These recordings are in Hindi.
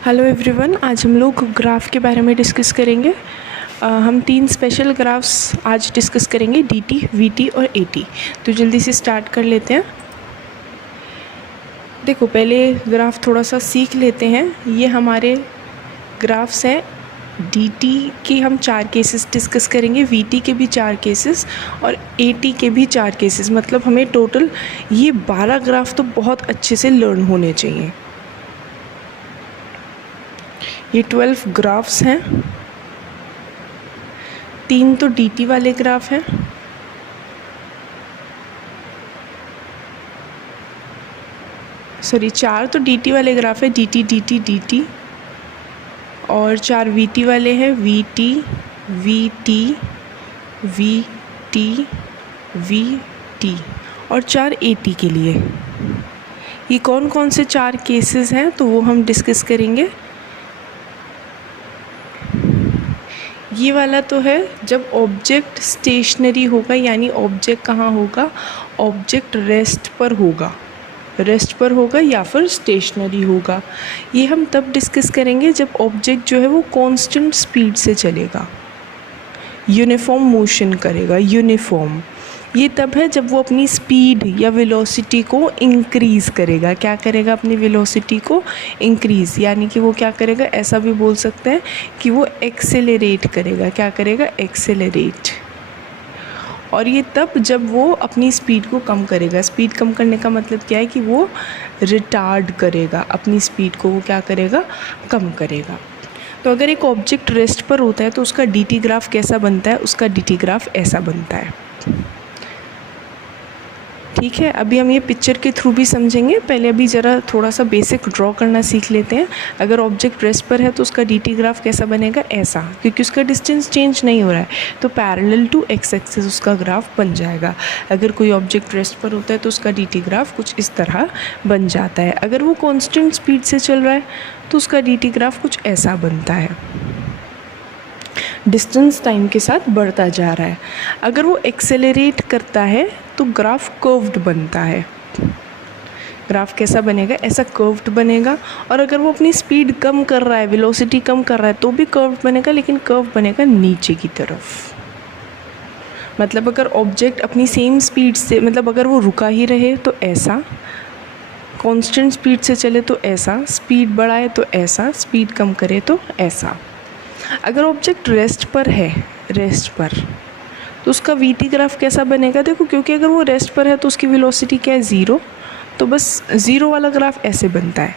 हेलो एवरीवन, आज हम लोग ग्राफ के बारे में डिस्कस करेंगे। हम 3 स्पेशल ग्राफ्स आज डिस्कस करेंगे, dt, vt और at। तो जल्दी से स्टार्ट कर लेते हैं। देखो, पहले ग्राफ थोड़ा सा सीख लेते हैं। ये हमारे ग्राफ्स हैं। dt के हम 4 केसेस डिस्कस करेंगे, vt के भी 4 केसेस और at के भी 4 केसेस। मतलब हमें टोटल ये 12 ग्राफ तो बहुत अच्छे से लर्न होने चाहिए। ये 12 ग्राफ्स हैं। 3 तो dt वाले ग्राफ हैं, सॉरी 4 तो dt वाले ग्राफ है, dt dt dt, और 4 vt वाले हैं, vt vt vt vt, और 4 at के लिए। ये कौन कौन से 4 केसेस हैं तो वो हम डिस्कस करेंगे। ये वाला तो है जब ऑब्जेक्ट स्टेशनरी होगा, यानी ऑब्जेक्ट कहाँ होगा, ऑब्जेक्ट रेस्ट पर होगा या फिर स्टेशनरी होगा। ये हम तब डिस्कस करेंगे जब ऑब्जेक्ट जो है वो कांस्टेंट स्पीड से चलेगा, यूनिफॉर्म मोशन करेगा, यूनिफॉर्म। ये तब है जब वो अपनी स्पीड या वेलोसिटी को इंक्रीज़ करेगा। क्या करेगा? अपनी वेलोसिटी को इंक्रीज़, यानी कि वो क्या करेगा, ऐसा भी बोल सकते हैं कि वो एक्सेलरेट करेगा। क्या करेगा? एक्सेलरेट। और ये तब जब वो अपनी स्पीड को कम करेगा। स्पीड कम करने का मतलब क्या है कि वो रिटार्ड करेगा, अपनी स्पीड को वो क्या करेगा, कम करेगा। तो अगर एक ऑब्जेक्ट रेस्ट पर होता है तो उसका dt ग्राफ कैसा बनता है? उसका dt ग्राफ ऐसा बनता है। ठीक है, अभी हम ये पिक्चर के थ्रू भी समझेंगे। पहले अभी ज़रा थोड़ा सा बेसिक ड्रॉ करना सीख लेते हैं। अगर ऑब्जेक्ट रेस्ट पर है तो उसका dt ग्राफ कैसा बनेगा? ऐसा, क्योंकि उसका डिस्टेंस चेंज नहीं हो रहा है तो पैरेलल टू x एक्सिस उसका ग्राफ बन जाएगा। अगर कोई ऑब्जेक्ट रेस्ट पर होता है तो उसका dt ग्राफ कुछ इस तरह बन जाता है। अगर वो कॉन्स्टेंट स्पीड से चल रहा है तो उसका dt ग्राफ कुछ ऐसा बनता है, डिस्टेंस टाइम के साथ बढ़ता जा रहा है। अगर वो एक्सेलरेट करता है तो ग्राफ कर्व्ड बनता है। ग्राफ कैसा बनेगा? ऐसा कर्व्ड बनेगा। और अगर वो अपनी स्पीड कम कर रहा है, वेलोसिटी कम कर रहा है, तो भी कर्व्ड बनेगा, लेकिन कर्व बनेगा नीचे की तरफ। मतलब अगर ऑब्जेक्ट अपनी सेम स्पीड से, मतलब अगर वो रुका ही रहे तो ऐसा, कांस्टेंट स्पीड से चले तो ऐसा, स्पीड बढ़ाए तो ऐसा, स्पीड कम करे तो ऐसा। अगर ऑब्जेक्ट रेस्ट पर है, रेस्ट पर, तो उसका वीटी ग्राफ कैसा बनेगा? देखो, क्योंकि अगर वो रेस्ट पर है तो उसकी वेलोसिटी क्या है? 0। तो बस 0 वाला ग्राफ ऐसे बनता है।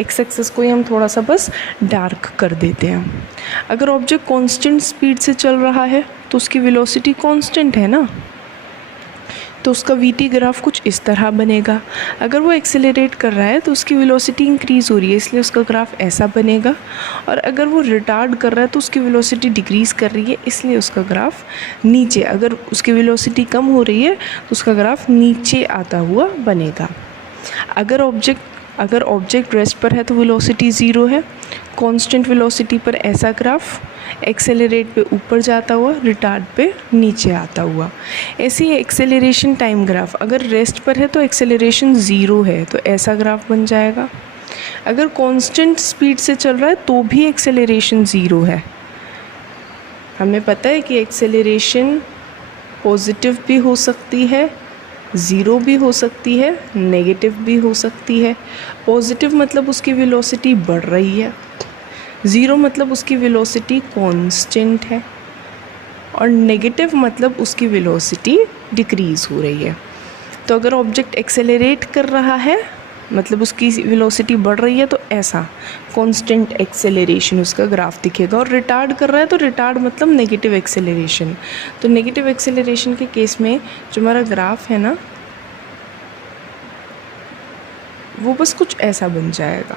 एक्स एक्सिस को ही हम थोड़ा सा बस डार्क कर देते हैं। अगर ऑब्जेक्ट कांस्टेंट स्पीड से चल रहा है तो उसकी वेलोसिटी कांस्टेंट है ना, तो उसका वीटी ग्राफ कुछ इस तरह बनेगा। अगर वो एक्सेलरेट कर रहा है तो उसकी वेलोसिटी इंक्रीज़ हो रही है, इसलिए उसका ग्राफ ऐसा बनेगा। और अगर वो रिटार्ड कर रहा है तो उसकी वेलोसिटी डिक्रीज़ कर रही है, इसलिए उसका ग्राफ नीचे, अगर उसकी वेलोसिटी कम हो रही है तो उसका ग्राफ नीचे आता हुआ बनेगा। अगर ऑब्जेक्ट रेस्ट पर है तो वेलोसिटी 0 है, कांस्टेंट वेलोसिटी पर ऐसा ग्राफ, एक्सेलरेट पे ऊपर जाता हुआ, रिटार्ड पे नीचे आता हुआ। ऐसे ही एक्सेलरेशन टाइम ग्राफ, अगर रेस्ट पर है तो एक्सेलरेशन 0 है तो ऐसा ग्राफ बन जाएगा। अगर कांस्टेंट स्पीड से चल रहा है तो भी एक्सेलरेशन 0 है। हमें पता है कि एक्सेलरेशन पॉजिटिव भी हो सकती है, 0 भी हो सकती है, नेगेटिव भी हो सकती है। पॉजिटिव मतलब उसकी वेलोसिटी बढ़ रही है, 0 मतलब उसकी वेलोसिटी कांस्टेंट है, और नेगेटिव मतलब उसकी वेलोसिटी डिक्रीज़ हो रही है। तो अगर ऑब्जेक्ट एक्सेलरेट कर रहा है मतलब उसकी वेलोसिटी बढ़ रही है तो ऐसा कांस्टेंट एक्सेलरेशन उसका ग्राफ दिखेगा। और रिटार्ड कर रहा है तो रिटार्ड मतलब नेगेटिव एक्सेलरेशन। तो नेगेटिव एक्सेलरेशन के केस में जो हमारा ग्राफ है ना, वो बस कुछ ऐसा बन जाएगा,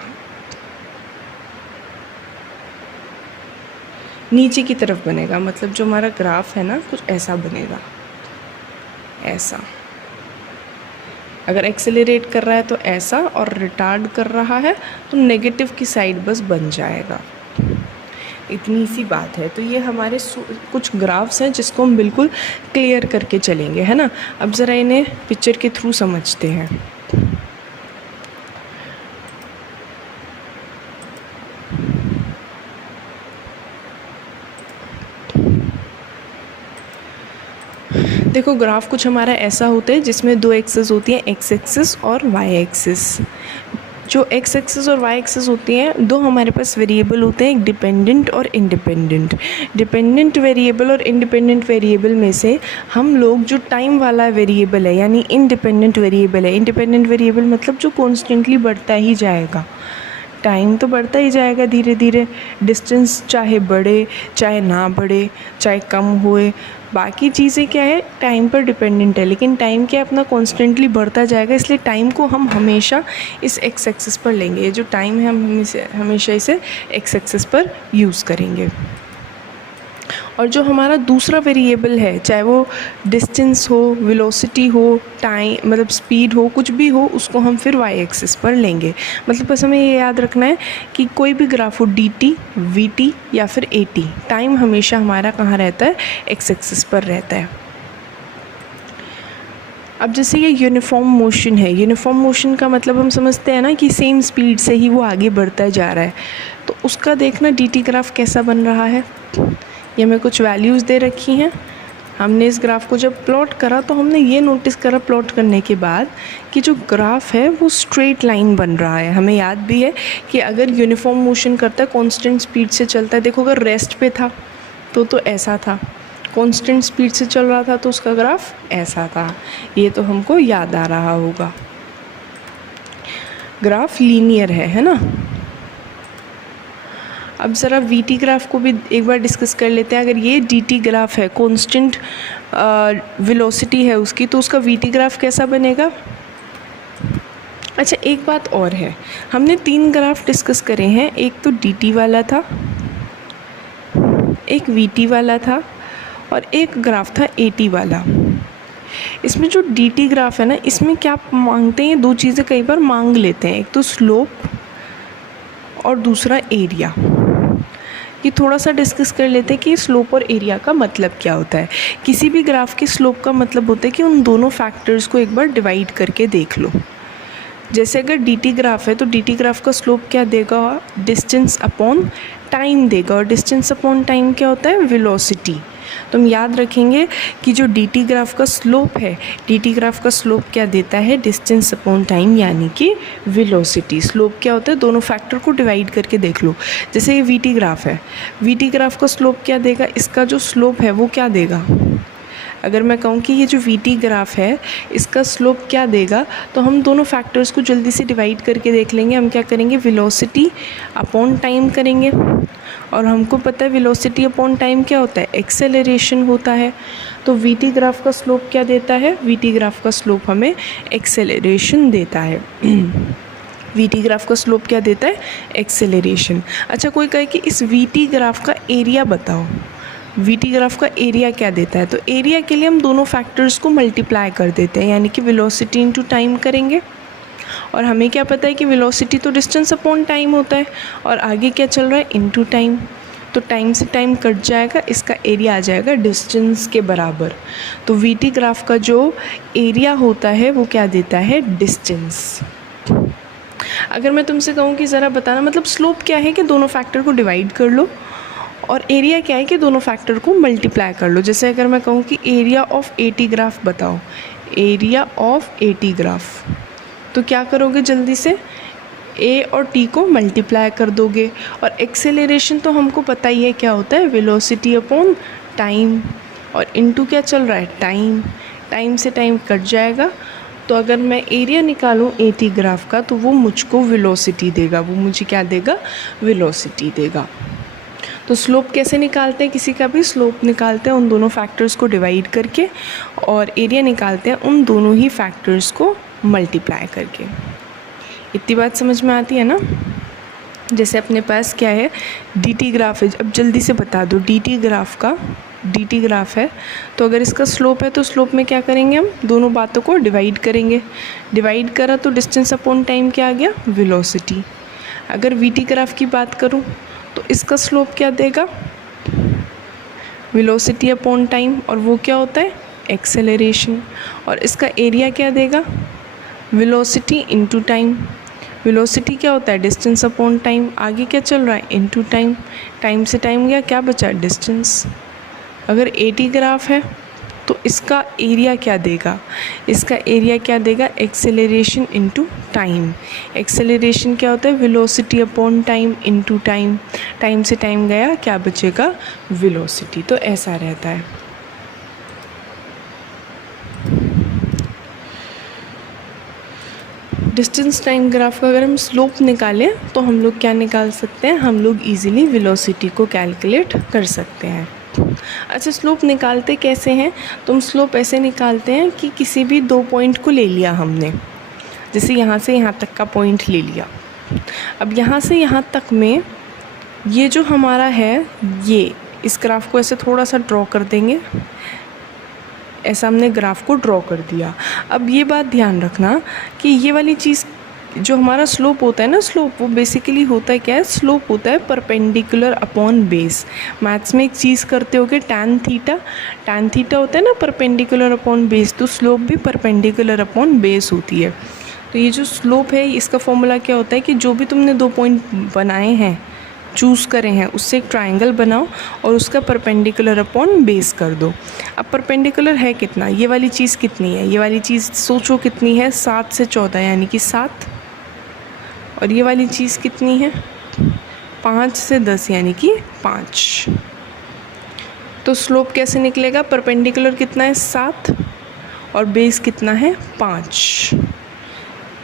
नीचे की तरफ बनेगा। मतलब जो हमारा ग्राफ है ना, कुछ ऐसा बनेगा, ऐसा। अगर एक्सेलरेट कर रहा है तो ऐसा, और रिटार्ड कर रहा है तो नेगेटिव की साइड बस बन जाएगा। इतनी सी बात है। तो ये हमारे कुछ ग्राफ्स हैं जिसको हम बिल्कुल क्लियर करके चलेंगे, है ना। अब ज़रा इन्हें पिक्चर के थ्रू समझते हैं। देखो ग्राफ कुछ हमारा ऐसा होता है जिसमें दो एक्सेस होती हैं, एक्स एक्सिस और वाई एक्सिस। जो एक्स एक्सिस और वाई एक्सिस होती हैं, दो हमारे पास वेरिएबल होते हैं, एक डिपेंडेंट और इंडिपेंडेंट। डिपेंडेंट वेरिएबल और इंडिपेंडेंट वेरिएबल में से हम लोग जो टाइम वाला वेरिएबल है यानी इंडिपेंडेंट वेरिएबल है, इंडिपेंडेंट वेरिएबल मतलब जो कॉन्स्टेंटली बढ़ता ही जाएगा, टाइम तो बढ़ता ही जाएगा धीरे धीरे, डिस्टेंस चाहे बढ़े चाहे ना बढ़े, चाहे कम होए, बाकी चीज़ें क्या है टाइम पर डिपेंडेंट है, लेकिन टाइम क्या अपना कॉन्स्टेंटली बढ़ता जाएगा, इसलिए टाइम को हम हमेशा इस एक्स एक्सिस पर लेंगे। ये जो टाइम है हम हमेशा इसे एक्स एक्सिस पर यूज़ करेंगे। और जो हमारा दूसरा वेरिएबल है, चाहे वो डिस्टेंस हो, वेलोसिटी हो, टाइम मतलब स्पीड हो, कुछ भी हो, उसको हम फिर वाई एक्सिस पर लेंगे। मतलब बस हमें ये याद रखना है कि कोई भी ग्राफ हो dt, vt या फिर at, टाइम हमेशा हमारा कहाँ रहता है, एक्स एक्सिस पर रहता है। अब जैसे ये यूनिफॉर्म मोशन है, यूनिफॉर्म मोशन का मतलब हम समझते हैं ना कि सेम स्पीड से ही वो आगे बढ़ता जा रहा है, तो उसका देखना dt ग्राफ कैसा बन रहा है। ये हमें कुछ वैल्यूज़ दे रखी हैं, हमने इस ग्राफ को जब प्लॉट करा तो हमने ये नोटिस करा प्लॉट करने के बाद कि जो ग्राफ है वो स्ट्रेट लाइन बन रहा है। हमें याद भी है कि अगर यूनिफॉर्म मोशन करता है, कांस्टेंट स्पीड से चलता है, देखो अगर रेस्ट पे था तो ऐसा था, कांस्टेंट स्पीड से चल रहा था तो उसका ग्राफ ऐसा था। ये तो हमको याद आ रहा होगा। ग्राफ लीनियर है ना। अब ज़रा वीटी ग्राफ को भी एक बार डिस्कस कर लेते हैं। अगर ये डीटी ग्राफ है, कांस्टेंट वेलोसिटी है उसकी, तो उसका वीटी ग्राफ कैसा बनेगा। अच्छा एक बात और है, हमने 3 ग्राफ डिस्कस करे हैं, एक तो डीटी वाला था, एक वीटी वाला था और एक ग्राफ था एटी वाला। इसमें जो डीटी ग्राफ है ना, इसमें क्या मांगते हैं, 2 चीज़ें कई बार मांग लेते हैं, एक तो स्लोप और दूसरा एरिया। ये थोड़ा सा डिस्कस कर लेते हैं कि स्लोप और एरिया का मतलब क्या होता है। किसी भी ग्राफ के स्लोप का मतलब होता है कि उन दोनों फैक्टर्स को एक बार डिवाइड करके देख लो। जैसे अगर dt ग्राफ है तो dt ग्राफ का स्लोप क्या देगा, डिस्टेंस अपॉन टाइम देगा, और डिस्टेंस अपॉन टाइम क्या होता है, वेलोसिटी। तो हम याद रखेंगे कि जो dt ग्राफ का स्लोप है, dt ग्राफ का स्लोप क्या देता है, डिस्टेंस अपॉन टाइम यानी कि वेलोसिटी। स्लोप क्या होता है, दोनों फैक्टर को डिवाइड करके देख लो। जैसे ये vt ग्राफ है, vt ग्राफ का स्लोप क्या देगा, इसका जो स्लोप है वो क्या देगा। अगर मैं कहूँ कि ये जो वीटी ग्राफ है इसका स्लोप क्या देगा, तो हम दोनों फैक्टर्स को जल्दी से डिवाइड करके देख लेंगे। हम क्या करेंगे, वेलोसिटी अपॉन टाइम करेंगे, और हमको पता है वेलोसिटी अपॉन टाइम क्या होता है, एक्सेलरेशन होता है। तो वीटी ग्राफ का स्लोप क्या देता है, वीटी ग्राफ का स्लोप हमें एक्सेलरेशन देता है। वीटी ग्राफ का स्लोप क्या देता है, एक्सेलरेशन। अच्छा कोई कहे कि इस वीटी ग्राफ का एरिया बताओ, वीटी ग्राफ का एरिया क्या देता है, तो एरिया के लिए हम दोनों फैक्टर्स को मल्टीप्लाई कर देते हैं, यानी कि वेलोसिटी इंटू टाइम करेंगे। और हमें क्या पता है कि वेलोसिटी तो डिस्टेंस अपॉन टाइम होता है, और आगे क्या चल रहा है, इनटू टाइम। तो टाइम से टाइम कट जाएगा, इसका एरिया आ जाएगा डिस्टेंस के बराबर। तो वीटी ग्राफ का जो एरिया होता है वो क्या देता है, डिस्टेंस। अगर मैं तुमसे कहूँ कि ज़रा बताना, मतलब स्लोप क्या है कि दोनों फैक्टर को डिवाइड कर लो, और एरिया क्या है कि दोनों फैक्टर को मल्टीप्लाई कर लो। जैसे अगर मैं कहूँ कि एरिया ऑफ एटी ग्राफ बताओ, एरिया ऑफ एटी ग्राफ, तो क्या करोगे, जल्दी से ए और टी को मल्टीप्लाई कर दोगे। और एक्सेलरेशन तो हमको पता ही है क्या होता है, वेलोसिटी अपॉन टाइम, और इनटू क्या चल रहा है, टाइम। टाइम से टाइम कट जाएगा, तो अगर मैं एरिया निकालूँ एटी ग्राफ का तो वो मुझको वेलोसिटी देगा, वो मुझे क्या देगा, वेलोसिटी देगा। तो स्लोप कैसे निकालते हैं, किसी का भी स्लोप निकालते हैं उन दोनों फैक्टर्स को डिवाइड करके, और एरिया निकालते हैं उन दोनों ही फैक्टर्स को मल्टीप्लाई करके। इतनी बात समझ में आती है ना। जैसे अपने पास क्या है, dt ग्राफ है, अब जल्दी से बता दो, dt ग्राफ है तो अगर इसका स्लोप है तो स्लोप में क्या करेंगे, हम दोनों बातों को डिवाइड करेंगे। डिवाइड करा तो डिस्टेंस अपॉन टाइम क्या आ गया, वेलोसिटी। अगर vt ग्राफ की बात करूँ तो इसका स्लोप क्या देगा, वेलोसिटी अपॉन टाइम, और वो क्या होता है, एक्सेलरेशन। और इसका एरिया क्या देगा, वेलोसिटी इनटू टाइम। वेलोसिटी क्या होता है, डिस्टेंस अपॉन टाइम, आगे क्या चल रहा है, इनटू टाइम। टाइम से टाइम गया, क्या बचा, डिस्टेंस। अगर एटी ग्राफ है तो इसका एरिया क्या देगा, इसका एरिया क्या देगा, एक्सेलरेशन इनटू टाइम। एक्सेलरेशन क्या होता है, velocity upon time into time. Time से टाइम गया, क्या बचेगा, वेलोसिटी। तो ऐसा रहता है। डिस्टेंस टाइम ग्राफ का अगर हम स्लोप निकालें तो हम लोग क्या निकाल सकते हैं, हम लोग इजीली वेलोसिटी को कैलकुलेट कर सकते हैं। अच्छा, स्लोप निकालते कैसे हैं, तो हम स्लोप ऐसे निकालते हैं कि किसी भी 2 पॉइंट को ले लिया हमने, जैसे यहाँ से यहाँ तक का पॉइंट ले लिया। अब यहाँ से यहाँ तक में ये जो हमारा है, ये इस ग्राफ को ऐसे थोड़ा सा ड्रॉ कर देंगे। ऐसा हमने ग्राफ को ड्रॉ कर दिया। अब ये बात ध्यान रखना कि ये वाली चीज़ जो हमारा स्लोप होता है ना, स्लोप वो बेसिकली होता है क्या है, स्लोप होता है परपेंडिकुलर अपॉन बेस। मैथ्स में एक चीज़ करते हो कि टैन थीटा, टैन थीटा होता है ना परपेंडिकुलर अपॉन बेस, तो स्लोप भी परपेंडिकुलर अपॉन बेस होती है। तो ये जो स्लोप है इसका फॉर्मूला क्या होता है कि जो भी तुमने 2 पॉइंट बनाए हैं, चूज़ करे हैं, उससे एक ट्रायंगल बनाओ और उसका परपेंडिकुलर अपॉन बेस कर दो। अब परपेंडिकुलर है कितना, ये वाली चीज़ कितनी है, ये वाली चीज़ सोचो कितनी है, 7 से 14 यानी कि 7। और ये वाली चीज़ कितनी है, 5 से 10 यानी कि 5। तो स्लोप कैसे निकलेगा, परपेंडिकुलर कितना है 7 और बेस कितना है 5।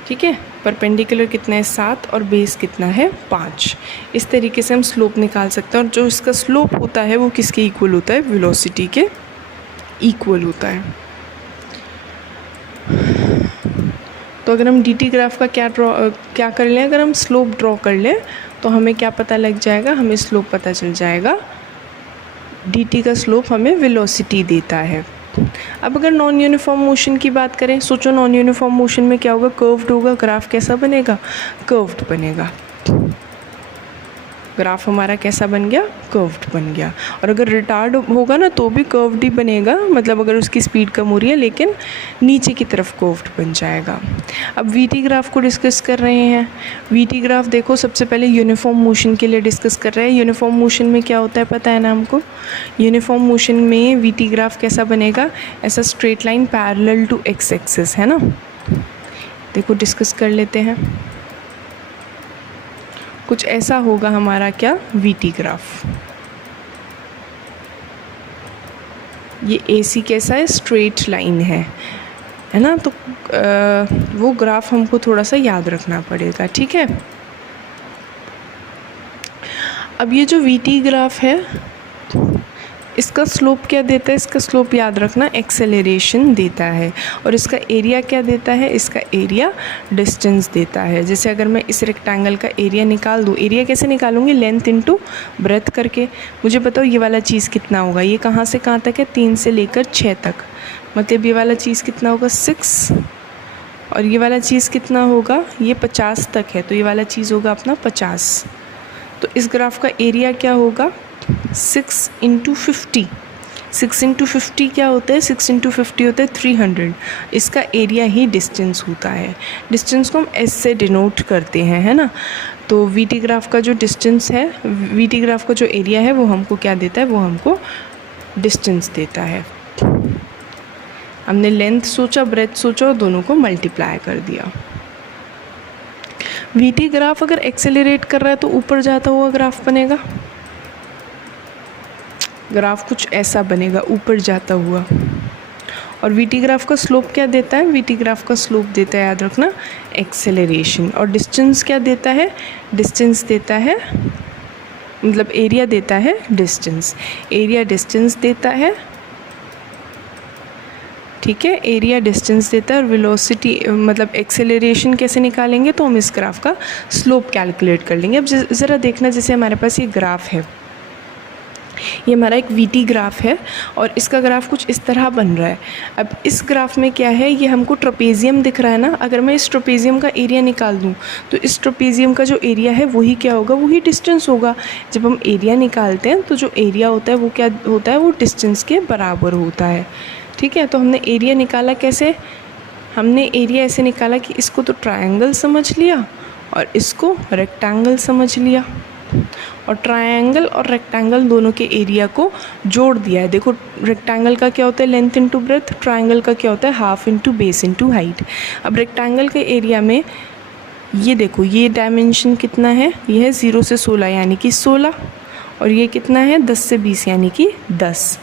ठीक है, परपेंडिकुलर कितना है 7 और बेस कितना है 5। इस तरीके से हम स्लोप निकाल सकते हैं। और जो इसका स्लोप होता है वो किसके इक्वल होता है, वेलोसिटी के इक्वल होता है। तो अगर हम dt ग्राफ का क्या कर लें, अगर हम स्लोप ड्रॉ कर लें तो हमें क्या पता लग जाएगा, हमें स्लोप पता चल जाएगा। dt का स्लोप हमें वेलोसिटी देता है। अब अगर नॉन यूनिफॉर्म मोशन की बात करें, सोचो नॉन यूनिफॉर्म मोशन में क्या होगा, कर्व्ड होगा, ग्राफ कैसा बनेगा, कर्व्ड बनेगा। ग्राफ हमारा कैसा बन गया, कर्व्ड बन गया। और अगर रिटार्ड होगा ना तो भी कर्व्ड ही बनेगा, मतलब अगर उसकी स्पीड कम हो रही है लेकिन नीचे की तरफ कर्व्ड बन जाएगा। अब वीटी ग्राफ को डिस्कस कर रहे हैं। वीटी ग्राफ देखो, सबसे पहले यूनिफॉर्म मोशन के लिए डिस्कस कर रहे हैं। यूनिफॉर्म मोशन में क्या होता है पता है ना हमको, यूनिफॉर्म मोशन में वीटी ग्राफ कैसा बनेगा, ऐसा straight line parallel to X axis, है ना। देखो डिस्कस कर लेते हैं। कुछ ऐसा होगा हमारा क्या, वीटी ग्राफ। ये AC कैसा है, स्ट्रेट लाइन है ना। तो वो ग्राफ हमको थोड़ा सा याद रखना पड़ेगा, ठीक है। अब ये जो वीटी ग्राफ है इसका स्लोप क्या देता है, इसका स्लोप याद रखना एक्सेलरेशन देता है। और इसका एरिया क्या देता है, इसका एरिया डिस्टेंस देता है। जैसे अगर मैं इस रेक्टेंगल का एरिया निकाल दूँ, एरिया कैसे निकालूंगी, लेंथ इनटू ब्रेथ करके। मुझे बताओ ये वाला चीज़ कितना होगा, ये कहाँ से कहाँ तक है, 3 से लेकर 6 तक, मतलब ये वाला चीज़ कितना होगा 6। और ये वाला चीज़ कितना होगा, ये 50 तक है, तो ये वाला चीज़ होगा अपना 50। तो इस ग्राफ का एरिया क्या होगा, 6 × 50। 6 × 50 क्या होता है, 6 × 50 होता है 300। इसका एरिया ही डिस्टेंस होता है। डिस्टेंस को हम एस से डिनोट करते हैं, है ना। तो वीटी ग्राफ का जो डिस्टेंस है, वीटी ग्राफ का जो एरिया है वो हमको क्या देता है, वो हमको डिस्टेंस देता है। हमने लेंथ सोचा, ब्रेथ सोचा और दोनों को मल्टीप्लाई कर दिया। वीटी ग्राफ अगर एक्सेलरेट कर रहा है तो ऊपर जाता हुआ ग्राफ बनेगा, ग्राफ कुछ ऐसा बनेगा ऊपर जाता हुआ। और वीटी ग्राफ का स्लोप क्या देता है, वीटी ग्राफ का स्लोप देता है, याद रखना, एक्सेलरेशन। और डिस्टेंस क्या देता है, डिस्टेंस देता है, मतलब एरिया देता है डिस्टेंस, एरिया डिस्टेंस देता है, ठीक है। एरिया डिस्टेंस देता है। और वेलोसिटी मतलब एक्सेलरेशन कैसे निकालेंगे, तो हम इस ग्राफ का स्लोप कैलकुलेट कर लेंगे। अब ज़रा देखना, जैसे हमारे पास ये ग्राफ है, ये हमारा एक वीटी ग्राफ है और इसका ग्राफ कुछ इस तरह बन रहा है। अब इस ग्राफ में क्या है, ये हमको ट्रपेजियम दिख रहा है ना। अगर मैं इस ट्रपेजियम का एरिया निकाल दूं तो इस ट्रपेजियम का जो एरिया है वही क्या होगा, वही डिस्टेंस होगा। जब हम एरिया निकालते हैं तो जो एरिया होता है वो क्या होता है, वो डिस्टेंस के बराबर होता है, ठीक है। तो हमने एरिया निकाला कैसे, हमने एरिया ऐसे निकाला कि इसको तो ट्रायंगल समझ लिया और इसको रेक्टेंगल समझ लिया, और ट्रायंगल और रेक्टेंगल दोनों के एरिया को जोड़ दिया है। देखो रेक्टेंगल का क्या होता है लेंथ इंटू ब्रेथ, ट्रायंगल का क्या होता है half into base into height. अब रेक्टेंगल के एरिया में ये देखो ये डायमेंशन कितना है, ये है 0 से 16 यानी कि 16, और ये कितना है 10 से 20 यानी कि 10।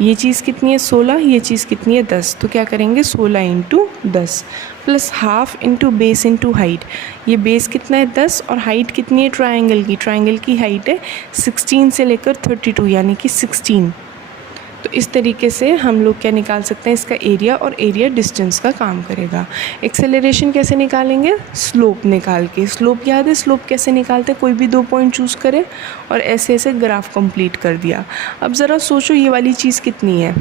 ये चीज़ कितनी है 16, ये चीज़ कितनी है 10, तो क्या करेंगे 16 into 10 plus half into base into height. ये बेस कितना है 10 और हाइट कितनी है ट्रायंगल की हाइट है 16 से लेकर 32 यानी कि 16। तो इस तरीके से हम लोग क्या निकाल सकते हैं, इसका एरिया, और एरिया डिस्टेंस का काम करेगा। एक्सेलरेशन कैसे निकालेंगे, स्लोप निकाल के। स्लोप याद है, स्लोप कैसे निकालते हैं, कोई भी 2 पॉइंट चूज़ करें और ऐसे ऐसे ग्राफ कंप्लीट कर दिया। अब ज़रा सोचो ये वाली चीज़ कितनी है,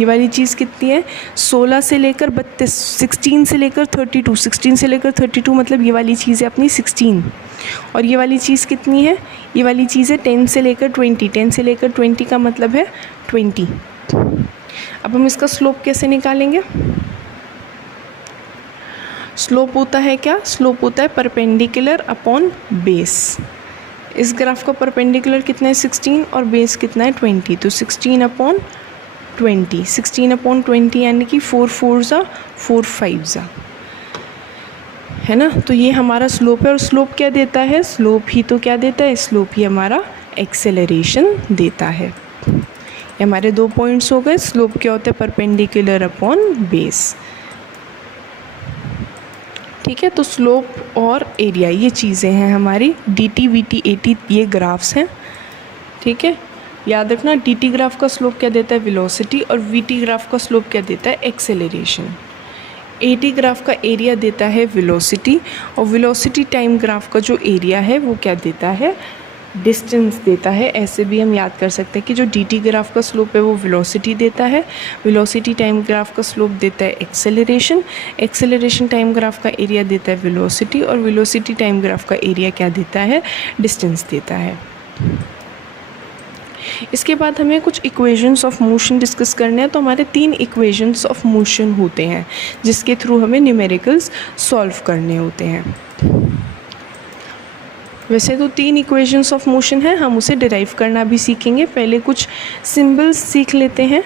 ये वाली चीज़ कितनी है 16 से लेकर 32, 16 से लेकर 32, 16 से लेकर 32 मतलब ये वाली चीज़ है अपनी 16, और ये वाली चीज़ कितनी है, ये वाली चीज़ है 10 से लेकर 20, 10 से लेकर 20 का मतलब है 20। अब हम इसका स्लोप कैसे निकालेंगे, स्लोप होता है क्या, स्लोप होता है परपेंडिकुलर अपॉन बेस। इस ग्राफ का परपेंडिकुलर कितना है 16 और बेस कितना है 20, तो 16 अपॉन 20, 16 अपॉन 20 यानी कि 4 4 ज़ा 4 5 ज़ा, है ना। तो ये हमारा स्लोप है, और स्लोप क्या देता है, स्लोप ही तो क्या देता है, स्लोप ही हमारा एक्सेलरेशन देता है। ये हमारे 2 पॉइंट्स हो गए। स्लोप क्या होता है परपेंडिकुलर अपॉन बेस, ठीक है। तो स्लोप और एरिया ये चीज़ें हैं हमारी, D T V T A T ये ग्राफ्स हैं, ठीक है। याद रखना डी टी ग्राफ का स्लोप क्या देता है वेलोसिटी, और वी टी ग्राफ का स्लोप क्या देता है एक्सेलरेशन। ए टी ग्राफ का एरिया देता है वेलोसिटी, और वेलोसिटी टाइम ग्राफ का जो एरिया है वो क्या देता है डिस्टेंस देता है। ऐसे भी हम याद कर सकते हैं कि जो डी टी ग्राफ का स्लोप है वो वेलोसिटी देता है, वेलोसिटी टाइम ग्राफ का स्लोप देता है एक्सेलरेशन, एक्सेलरेशन टाइम ग्राफ का एरिया देता है वेलोसिटी, और वेलोसिटी टाइम ग्राफ का एरिया क्या देता है डिस्टेंस देता है। इसके बाद हमें कुछ इक्वेशंस ऑफ मोशन डिस्कस करने हैं। तो हमारे 3 इक्वेशंस ऑफ मोशन होते हैं जिसके थ्रू हमें न्यूमेरिकल्स सॉल्व करने होते हैं। वैसे तो 3 इक्वेशंस ऑफ मोशन है, हम उसे डिराइव करना भी सीखेंगे। पहले कुछ सिंबल्स सीख लेते हैं।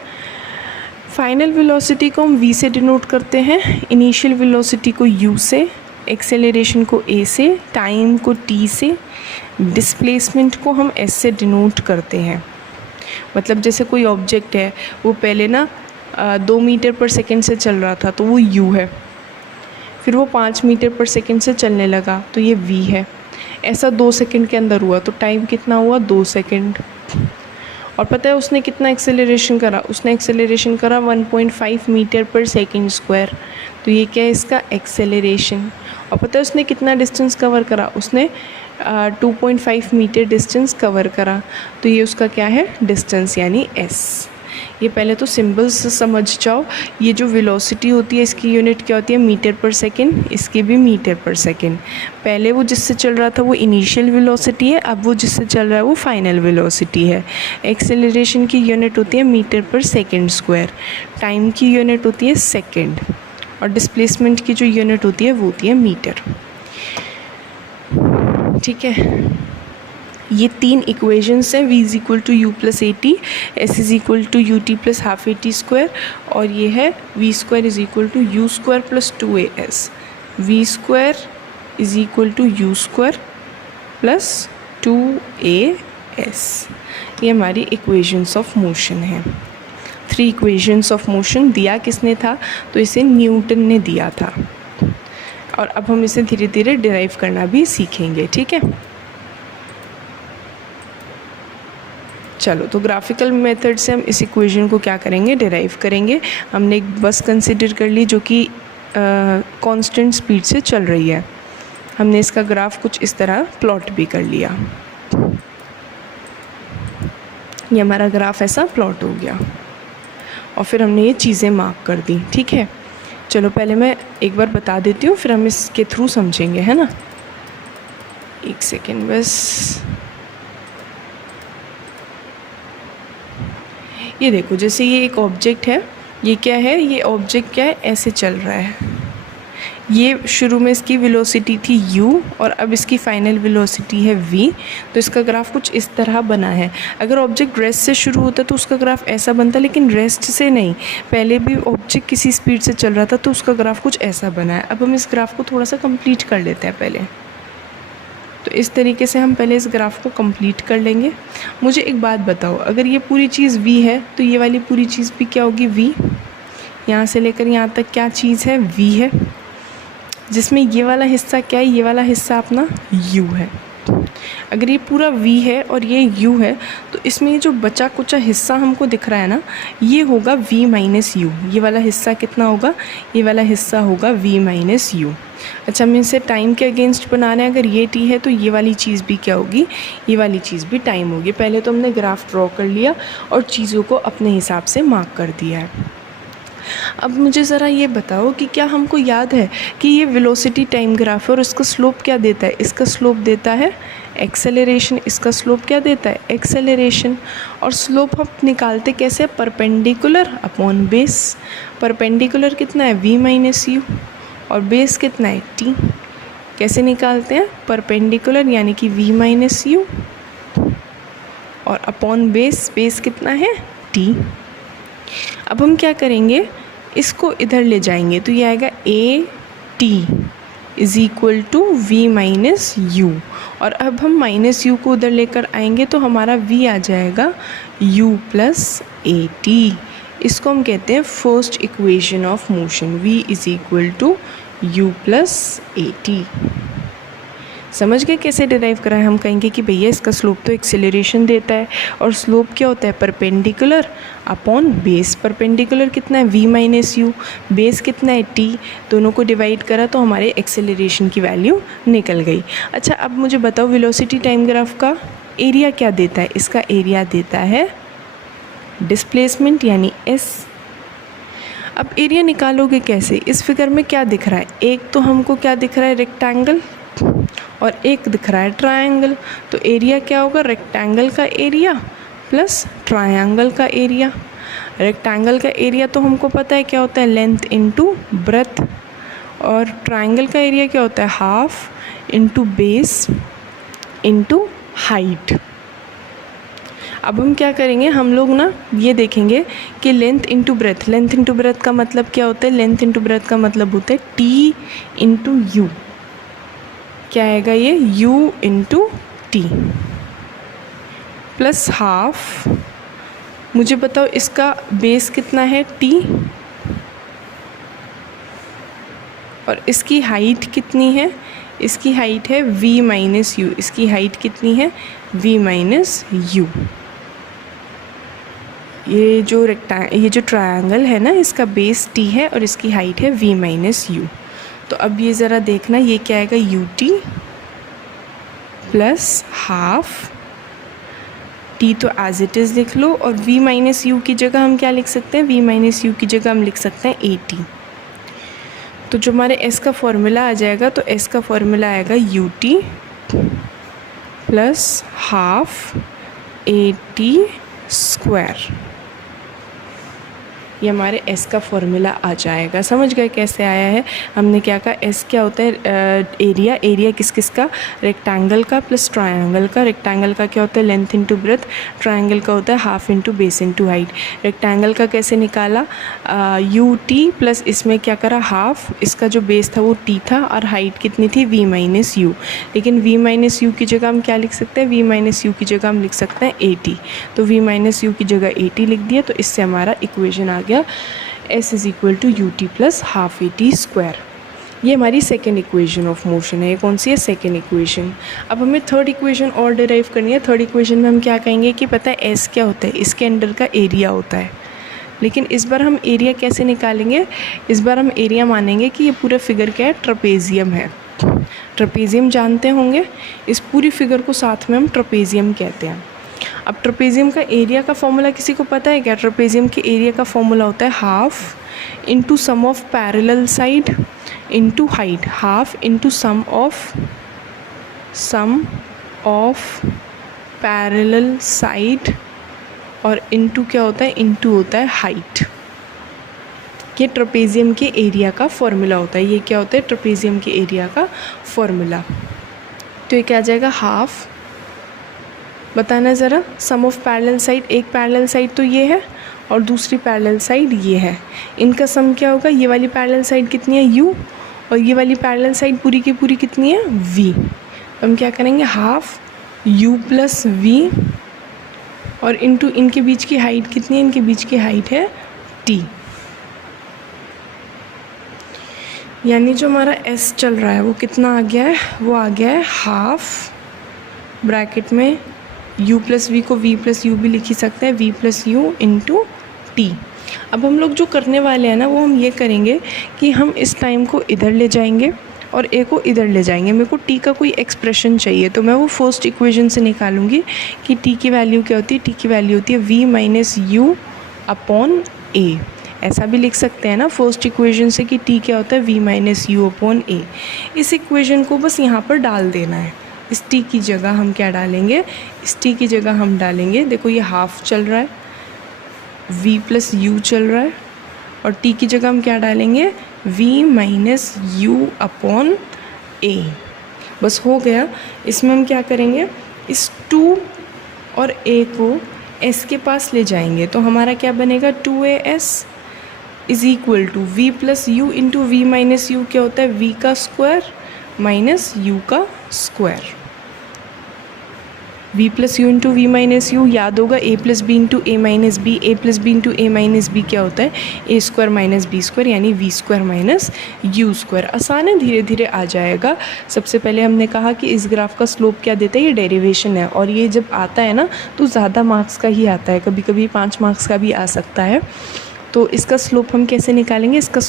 फाइनल वेलोसिटी को हम v से डिनोट करते हैं, इनिशियल वेलोसिटी को u से, एक्सेलरेशन को a से, टाइम को t से, डिस्प्लेसमेंट को हम s से डिनोट करते हैं। मतलब जैसे कोई ऑब्जेक्ट है वो पहले ना 2 मीटर पर सेकेंड से चल रहा था तो वो u है, फिर वो 5 मीटर पर सेकेंड से चलने लगा तो ये v है। ऐसा 2 सेकंड के अंदर हुआ तो टाइम कितना हुआ 2 सेकंड। और पता है उसने कितना एक्सेलरेशन करा, उसने एक्सेलरेशन करा 1.5 मीटर पर सेकेंड स्क्वायर, तो ये क्या है इसका एक्सेलरेशन। और पता है उसने कितना डिस्टेंस कवर करा, उसने 2.5 मीटर डिस्टेंस कवर करा, तो ये उसका क्या है डिस्टेंस यानी s। ये पहले तो सिंबल्स समझ जाओ। ये जो वेलोसिटी होती है इसकी यूनिट क्या होती है मीटर पर सेकेंड, इसकी भी मीटर पर सेकेंड। पहले वो जिससे चल रहा था वो इनिशियल वेलोसिटी है, अब वो जिससे चल रहा है वो फाइनल वेलोसिटी है। एक्सेलरेशन की यूनिट होती है मीटर पर सेकेंड स्क्वायर, टाइम की यूनिट होती है सेकेंड, और डिस्प्लेसमेंट की जो यूनिट होती है वो होती है मीटर, ठीक है। ये 3 इक्वेशंस हैं, v is equal to u plus a t, s is equal to u t plus half a t square, और ये है v square is equal to u square plus 2as, v square is equal to u square plus 2as। ये हमारी इक्वेशंस ऑफ मोशन है। 3 इक्वेशंस ऑफ मोशन दिया किसने था, तो इसे न्यूटन ने दिया था, और अब हम इसे धीरे धीरे डिराइव करना भी सीखेंगे, ठीक है। चलो तो ग्राफिकल मेथड से हम इस इक्वेशन को क्या करेंगे डिराइव करेंगे। हमने एक बस कंसिडर कर ली जो कि कांस्टेंट स्पीड से चल रही है। हमने इसका ग्राफ कुछ इस तरह प्लॉट भी कर लिया, ये हमारा ग्राफ ऐसा प्लॉट हो गया, और फिर हमने ये चीज़ें मार्क कर दी, ठीक है। चलो पहले मैं एक बार बता देती हूँ फिर हम इसके थ्रू समझेंगे, है ना। एक सेकेंड बस। ये देखो जैसे ये एक ऑब्जेक्ट है, ये क्या है, ये ऑब्जेक्ट क्या है ऐसे चल रहा है, ये शुरू में इसकी वेलोसिटी थी u और अब इसकी फाइनल वेलोसिटी है v, तो इसका ग्राफ कुछ इस तरह बना है। अगर ऑब्जेक्ट रेस्ट से शुरू होता तो उसका ग्राफ ऐसा बनता, लेकिन रेस्ट से नहीं, पहले भी ऑब्जेक्ट किसी स्पीड से चल रहा था तो उसका ग्राफ कुछ ऐसा बना है। अब हम इस ग्राफ को थोड़ा सा कंप्लीट कर लेते हैं पहले। तो इस तरीके से हम पहले इस ग्राफ को कंप्लीट कर लेंगे। मुझे एक बात बताओ, अगर ये पूरी चीज़ v है तो ये वाली पूरी चीज़ भी क्या होगी, v। यहाँ से लेकर यहाँ तक क्या चीज़ है, v है, जिसमें ये वाला हिस्सा क्या है, ये वाला हिस्सा अपना u है। अगर ये पूरा v है और ये u है तो इसमें ये जो बचा कुचा हिस्सा हमको दिख रहा है ना, ये होगा v माइनस u। ये वाला हिस्सा कितना होगा, ये वाला हिस्सा होगा v माइनस u। अच्छा, हम इसे टाइम के अगेंस्ट बना रहे हैं। अगर ये t है तो ये वाली चीज़ भी क्या होगी, ये वाली चीज़ भी टाइम होगी। पहले तो हमने ग्राफ ड्रॉ कर लिया और चीज़ों को अपने हिसाब से मार्क कर दिया है। अब मुझे ज़रा ये बताओ कि क्या हमको याद है कि ये वेलोसिटी टाइम ग्राफ है और इसका स्लोप क्या देता है, इसका स्लोप देता है एक्सेलरेशन। इसका स्लोप क्या देता है, एक्सेलरेशन। और स्लोप हम निकालते कैसे, परपेंडिकुलर अपॉन बेस। परपेंडिकुलर कितना है, v माइनस यू, और बेस कितना है, t। कैसे निकालते हैं, परपेंडिकुलर यानी कि v माइनस यू और अपॉन बेस, बेस कितना है, t। अब हम क्या करेंगे, इसको इधर ले जाएंगे तो ये आएगा a t is equal to v minus u. और अब हम माइनस यू को उधर लेकर आएंगे तो हमारा v आ जाएगा u प्लस ए टी। इसको हम कहते हैं first equation of motion, v is equal to u plus a t. समझ गए कैसे डिराइव करा है। हम कहेंगे कि भैया इसका स्लोप तो एक्सेलरेशन देता है और स्लोप क्या होता है, परपेंडिकुलर अपॉन बेस। परपेंडिकुलर कितना है, v माइनस यू, बेस कितना है, t। दोनों को डिवाइड करा तो हमारे एक्सेलरेशन की वैल्यू निकल गई। अच्छा, अब मुझे बताओ वेलोसिटी टाइम ग्राफ का एरिया क्या देता है। इसका एरिया देता है डिस्प्लेसमेंट यानी s। अब एरिया निकालोगे कैसे, इस फिगर में क्या दिख रहा है, एक तो हमको क्या दिख रहा है, रेक्टेंगल, और एक दिख रहा है ट्रायंगल। तो एरिया क्या होगा, रेक्टेंगल का एरिया प्लस ट्रायंगल का एरिया। रेक्टेंगल का एरिया तो हमको पता है क्या होता है, लेंथ इनटू ब्रेथ, और ट्रायंगल का एरिया क्या होता है, half into base into height. अब हम क्या करेंगे, हम लोग ना ये देखेंगे कि length into breadth, length into breadth का मतलब क्या होता है, लेंथ इनटू ब्रेथ का मतलब होता है टी इनटू यू। क्या आएगा ये, u into T plus half. मुझे बताओ इसका बेस कितना है, t, और इसकी हाइट कितनी है, इसकी हाइट है v माइनस यू। इसकी हाइट कितनी है, v माइनस यू। ये जो ट्रायंगल है ना, इसका बेस t है और इसकी हाइट है v माइनस यू। तो अब ये ज़रा देखना, ये क्या आएगा, you t plus half, T तो एज इट इज़ लिख लो, और v माइनस यू की जगह हम क्या लिख सकते हैं, v माइनस यू की जगह हम लिख सकते हैं ए टी। तो जो हमारे s का फॉर्मूला आ जाएगा, तो s का फॉर्मूला आएगा you t plus half a t square. ये हमारे s का फॉर्मूला आ जाएगा। समझ गए कैसे आया है, हमने क्या कहा, s क्या होता है, एरिया। एरिया किस किस का, रेक्टेंगल का प्लस ट्रायंगल का। रेक्टेंगल का क्या होता है, लेंथ इनटू ब्रेथ। ट्रायंगल का होता है half into base into height. Rectangle का कैसे निकाला, यू टी प्लस इसमें क्या करा, हाफ, इसका जो बेस था वो t था और हाइट कितनी थी, v माइनस यू। लेकिन v माइनस यू की जगह हम क्या लिख सकते हैं, v माइनस यू की जगह हम लिख सकते हैं ए टी। तो v माइनस यू की जगह ए टी लिख दिया, तो इससे हमारा इक्वेशन आ गया s is equal to u t plus half a t square. ये हमारी सेकेंड इक्वेशन ऑफ मोशन है। ये कौन सी है, सेकेंड इक्वेशन। अब हमें थर्ड इक्वेशन और डिराइव करनी है। थर्ड इक्वेशन में हम क्या कहेंगे कि पता है s क्या होता है, इसके अंडर का एरिया होता है। लेकिन इस बार हम एरिया कैसे निकालेंगे, इस बार हम एरिया मानेंगे कि ये पूरा फिगर क्या है, ट्रपेजियम है। ट्रपेजियम जानते होंगे, इस पूरी फिगर को साथ में हम ट्रपेजियम कहते हैं। अब ट्रपेजियम का एरिया का फॉर्मूला किसी को पता है क्या, ट्रपेजियम के एरिया का फॉर्मूला होता है half into sum of parallel side into height. Half into sum of parallel side और इंटू क्या होता है, इंटू होता है हाइट। ये ट्रेपेजियम के एरिया का फॉर्मूला होता है। ये क्या होता है? ट्रेपेजियम के एरिया का फॉर्मूला। तो ये क्या आ जाएगा? हाफ, बताना ज़रा, सम ऑफ पैरेलल साइड, एक पैरेलल साइड तो ये है और दूसरी पैरेलल साइड ये है, इनका सम क्या होगा? ये वाली पैरेलल साइड कितनी है? u, और ये वाली पैरेलल साइड पूरी की पूरी कितनी है? v। हम क्या करेंगे? हाफ u प्लस v, और इनटू इनके बीच की हाइट कितनी है? इनके बीच की हाइट है t। यानी जो हमारा s चल रहा है वो कितना आ गया है? वो आ गया है हाफ, ब्रैकेट में u प्लस वी को v प्लस यू भी लिख ही सकते हैं, v plus u into T. अब हम लोग जो करने वाले हैं ना वो हम ये करेंगे कि हम इस टाइम को इधर ले जाएंगे और ए को इधर ले जाएंगे। मेरे को टी का कोई एक्सप्रेशन चाहिए, तो मैं वो फर्स्ट इक्वेशन से निकालूंगी कि टी की वैल्यू क्या होती है। टी की वैल्यू होती है v माइनस यू अपॉन ए। ऐसा भी लिख सकते हैं ना फर्स्ट इक्वेशन से कि टी क्या होता है? v माइनस यू अपॉन ए। इस इक्वेशन को बस यहाँ पर डाल देना है। इस टी की जगह हम क्या डालेंगे? इस टी की जगह हम डालेंगे, देखो ये हाफ चल रहा है, v प्लस यू चल रहा है, और t की जगह हम क्या डालेंगे? v माइनस यू अपॉन ए। बस हो गया। इसमें हम क्या करेंगे? इस 2 और a को s के पास ले जाएंगे, तो हमारा क्या बनेगा? 2as is equal to v plus u into v minus u क्या होता है? v का स्क्वायर माइनस u का square. v plus u into v minus u याद होगा, a plus b into a minus b, a plus b into a minus b क्या होता है? A square minus b square, यानी v square minus u square. आसान है, धीरे धीरे आ जाएगा। सबसे पहले हमने कहा कि इस ग्राफ का स्लोप क्या देता है? ये डेरिवेशन है, और ये जब आता है ना तो ज़्यादा मार्क्स का ही आता है, कभी कभी 5 मार्क्स का भी आ सकता है। तो इसका स्लोप हम कैसे निकालेंगे? इसका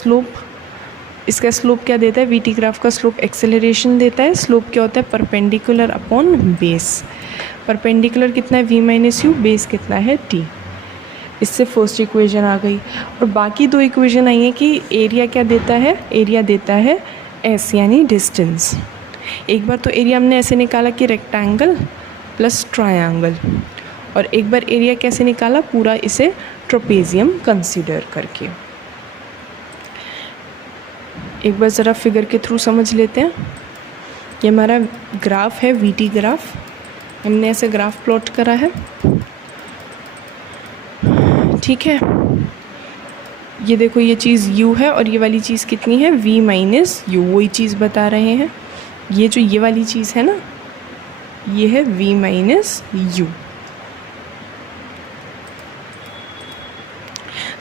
स्लोप क्या देता है? वी टी ग्राफ का स्लोप एक्सेलरेशन देता है। स्लोप क्या होता है? Perpendicular upon base. परपेंडिकुलर कितना है? v माइनस यू, बेस कितना है? t। इससे फर्स्ट इक्वेशन आ गई। और बाकी 2 इक्वेशन आई है कि एरिया क्या देता है? एरिया देता है s यानी डिस्टेंस। एक बार तो एरिया हमने ऐसे निकाला कि रेक्टेंगल प्लस ट्रायंगल, और एक बार एरिया कैसे निकाला? पूरा इसे ट्रेपेजियम कंसीडर करके। एक बार ज़रा फिगर के थ्रू समझ लेते हैं। ये हमारा ग्राफ है, वी टी ग्राफ। हमने ऐसे ग्राफ प्लॉट करा है, ठीक है। ये देखो, ये चीज़ u है और ये वाली चीज़ कितनी है? v minus you. वही चीज़ बता रहे हैं। ये जो ये वाली चीज़ है ना, ये है v माइनस यू।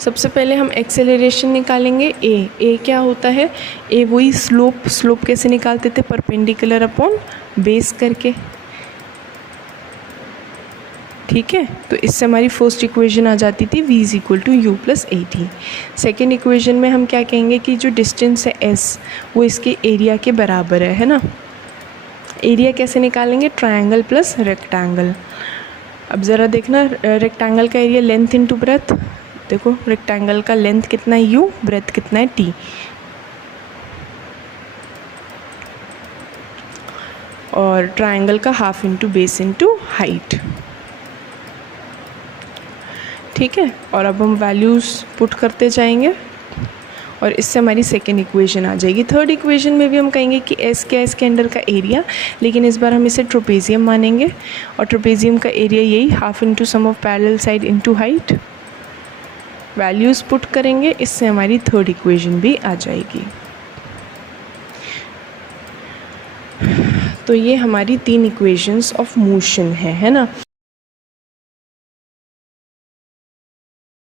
सबसे पहले हम एक्सेलरेशन निकालेंगे। ए क्या होता है? ए वही स्लोप कैसे निकालते थे? परपेंडिकुलर अपॉन बेस करके, ठीक है। तो इससे हमारी फर्स्ट इक्वेशन आ जाती थी v is equal to u plus a t. Second equation में हम क्या कहेंगे कि जो डिस्टेंस है s वो इसके एरिया के बराबर है ना। एरिया कैसे निकालेंगे? Triangle plus rectangle. अब ज़रा देखना, रेक्टेंगल का एरिया लेंथ इंटू ब्रेथ। देखो रेक्टेंगल का लेंथ कितना है u, ब्रेथ कितना है t। और ट्रायंगल का half into base into height, ठीक है। और अब हम वैल्यूज़ पुट करते जाएंगे और इससे हमारी सेकेंड इक्वेशन आ जाएगी। थर्ड इक्वेशन में भी हम कहेंगे कि s क्या है? इसके अंडर का एरिया, लेकिन इस बार हम इसे ट्रेपेजियम मानेंगे, और ट्रेपेजियम का एरिया यही half into sum of parallel side into height. Values put करेंगे, इससे हमारी थर्ड इक्वेशन भी आ जाएगी। तो ये हमारी 3 इक्वेशंस ऑफ मोशन है ना।